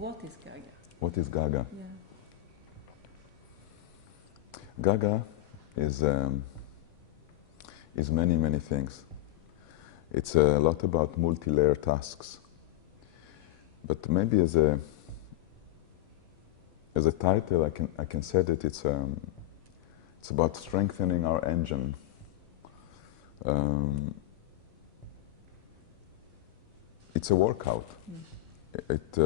what is GAGA? What is GAGA? Yeah. GAGA is many, many things. It's a lot about multi-layer tasks. But maybe as a title, I can say that it's about strengthening our engine. It's a workout. It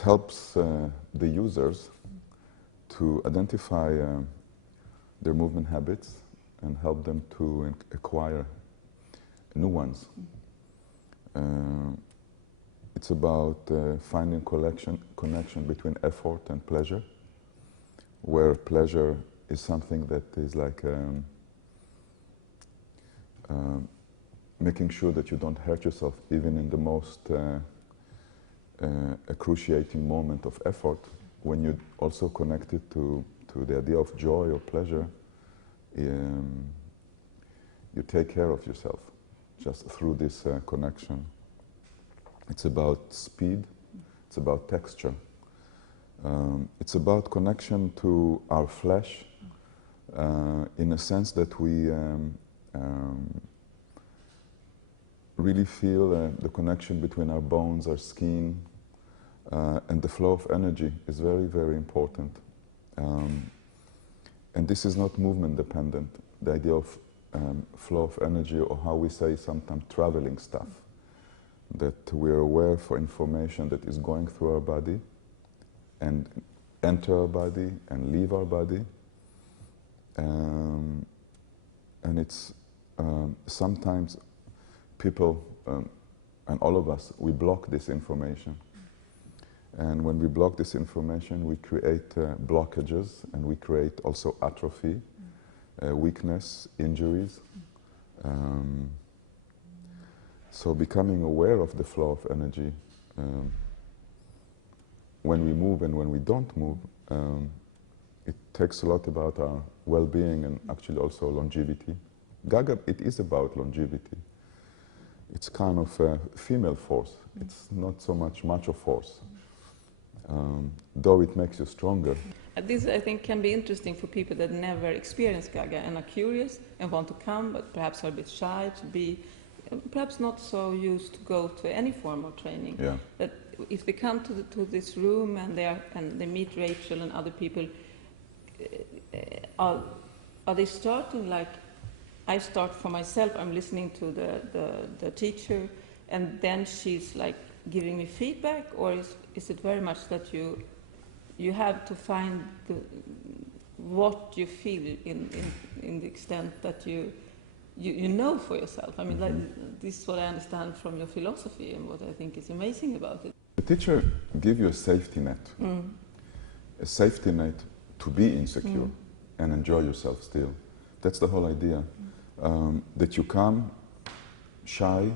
helps the users to identify their movement habits and help them to acquire new ones. It's about finding connection between effort and pleasure, where pleasure is something that is like making sure that you don't hurt yourself even in the most excruciating moment of effort. When you also connect it to the idea of joy or pleasure, you take care of yourself just through this connection. It's about speed, it's about texture. It's about connection to our flesh in a sense that we really feel the connection between our bones, our skin, and the flow of energy is very, very important. And this is not movement dependent. The idea of flow of energy, or how we say sometimes traveling stuff, that we're aware for information that is going through our body and enter our body and leave our body. And it's sometimes people, and all of us, we block this information. And when we block this information, we create blockages, and we create also atrophy, weakness, injuries. So becoming aware of the flow of energy, when we move and when we don't move, it takes a lot about our well-being and actually also longevity. GAGA, it is about longevity. It's kind of a female force. It's not so much macho force, though it makes you stronger. This, I think, can be interesting for people that never experienced GAGA and are curious and want to come, but perhaps are a bit shy to be, perhaps not so used to go to any form of training. Yeah. That if they come to this room and they meet Rachel and other people, are they starting like I start for myself? I'm listening to the teacher, and then she's like giving me feedback, or is it very much that you have to find what you feel in the extent that you know for yourself? I mean, this is what I understand from your philosophy, and what I think is amazing about it. The teacher gives you a safety net, a safety net to be insecure and enjoy yourself still. That's the whole idea, that you come shy,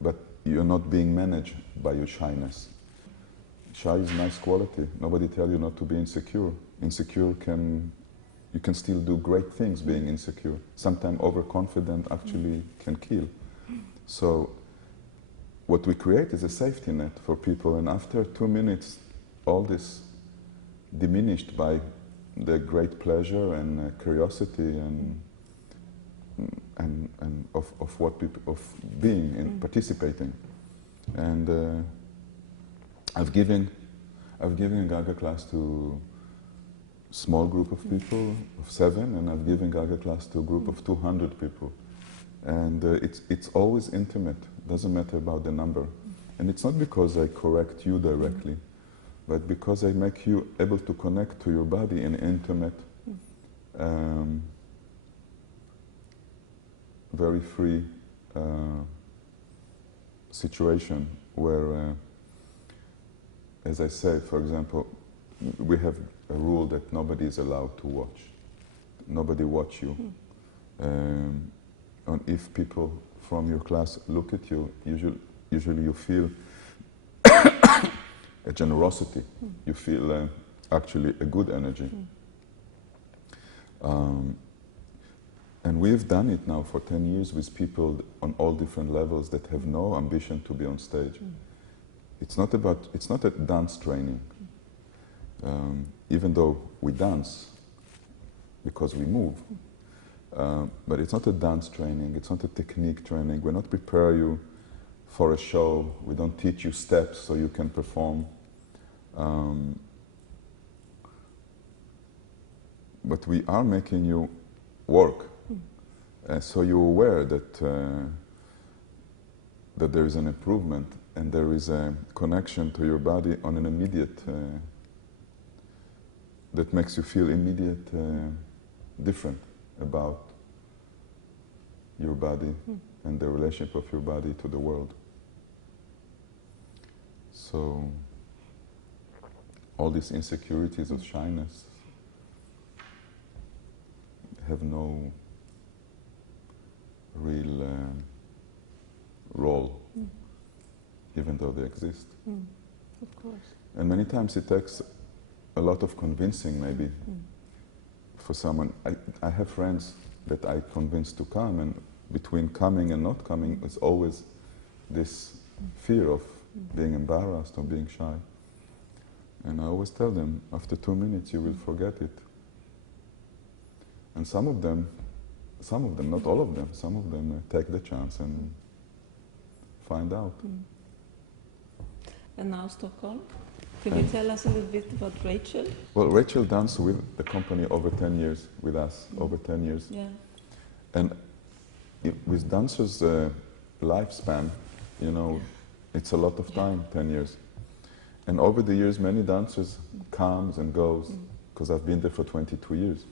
but you're not being managed by your shyness. Shy is a nice quality. Nobody tells you not to be insecure. Insecure you can still do great things being insecure. Sometimes overconfident actually can kill. So what we create is a safety net for people, and after 2 minutes, all this diminished by the great pleasure and curiosity and of what people, of being and participating. And I've given a GAGA class to a small group of people of 7, and I've given GAGA class to a group of 200 people. And it's always intimate. Doesn't matter about the number. And it's not because I correct you directly, but because I make you able to connect to your body in an intimate, very free situation where, as I said, for example, we have a rule that nobody is allowed to watch. Nobody watch you. And if people from your class look at you, usually you feel a generosity. You feel actually a good energy. And we've done it now for 10 years with people on all different levels that have no ambition to be on stage. it's not a dance training. Even though we dance because we move, but it's not a dance training, it's not a technique training. We're not prepare you for a show. We don't teach you steps so you can perform. But we are making you work, so you're aware that that there is an improvement and there is a connection to your body on an immediate that makes you feel immediate different about your body and the relationship of your body to the world. So all these insecurities of shyness have no real role, even though they exist. Of course. And many times it takes a lot of convincing, maybe, for someone. I have friends that I convince to come, and between coming and not coming is always this fear of being embarrassed or being shy. And I always tell them, after 2 minutes you will forget it. And some of them, not all of them, some of them take the chance and find out. And now Stockholm. Can you tell us a little bit about Rachel? Well, Rachel danced with the company over 10 years, with us, over 10 years. Yeah. And with dancers' lifespan, you know, it's a lot of time, 10 years. And over the years, many dancers comes and goes, because I've been there for 22 years.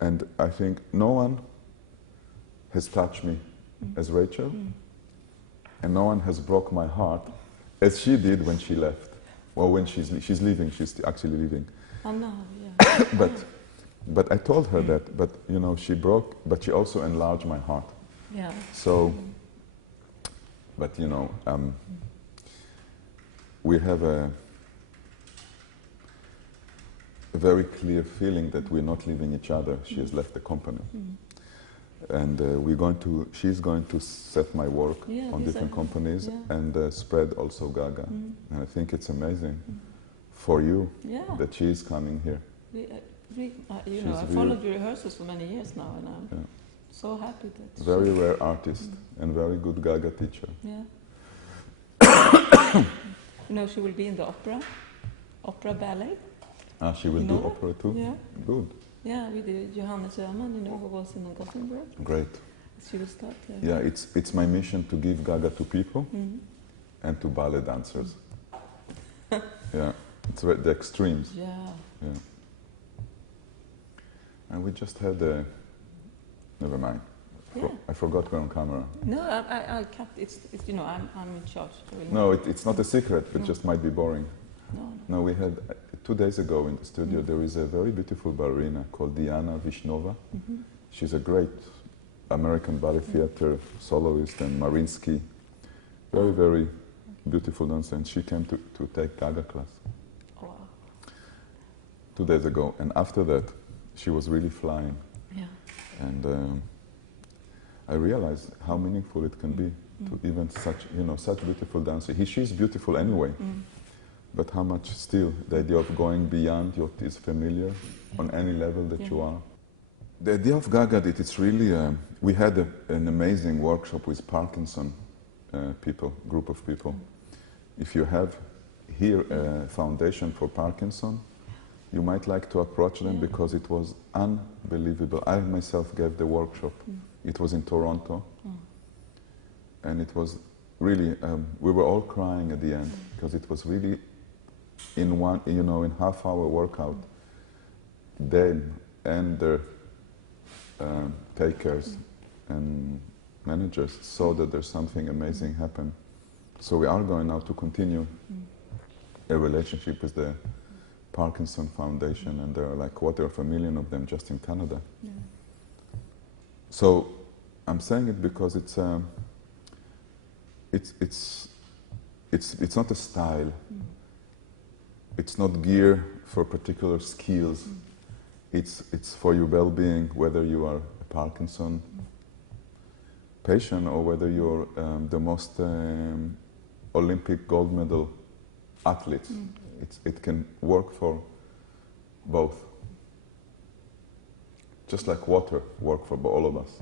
And I think no one has touched me as Rachel, and no one has broke my heart as she did when she left. Well, when she's leaving, she's actually leaving. Oh no, yeah. But I told her that, but you know, she broke, but she also enlarged my heart. Yeah. So, but you know, we have a very clear feeling that we're not leaving each other. She has left the company. And she's going to set my work on different companies and spread also GAGA. And I think it's amazing for you that she is coming here. You know, I followed your rehearsals for many years now, and I'm so happy that... Very rare artist and very good GAGA teacher. Yeah. You know, she will be in the opera ballet. Ah, she will do opera too? Yeah. Good. Yeah, with Johannes Öhman, you know, who was in Gothenburg. Great. She will start there. Yeah, it's my mission to give GAGA to people and to ballet dancers. Yeah, it's the extremes. Yeah. Yeah. And we just had never mind. Yeah. I forgot we're on camera. No, I'll cut. It's you know, I'm in charge. No, it's not a secret. It just might be boring. No. No, we had 2 days ago in the studio. There is a very beautiful ballerina called Diana Vishnova. She's a great American ballet theater soloist and Marinsky. Very, very beautiful dancer. And she came to take GAGA class. Wow. 2 days ago. And after that, she was really flying. Yeah. And I realized how meaningful it can be to even such beautiful dancer. She's beautiful anyway. But how much still the idea of going beyond what is familiar on any level that you are. The idea of GAGA, it's really, we had an amazing workshop with Parkinson group of people. If you have here a foundation for Parkinson, you might like to approach them because it was unbelievable. I myself gave the workshop. It was in Toronto. And it was really, we were all crying at the end because it was really in half-hour workout, them and their takers and managers saw that there's something amazing happen. So we are going now to continue a relationship with the Parkinson Foundation, and there are like 250,000 of them just in Canada. Yeah. So I'm saying it because it's not a style. It's not gear for particular skills. It's for your well-being, whether you are a Parkinson patient or whether you're the most Olympic gold medal athletes. It can work for both. Just like water work for all of us.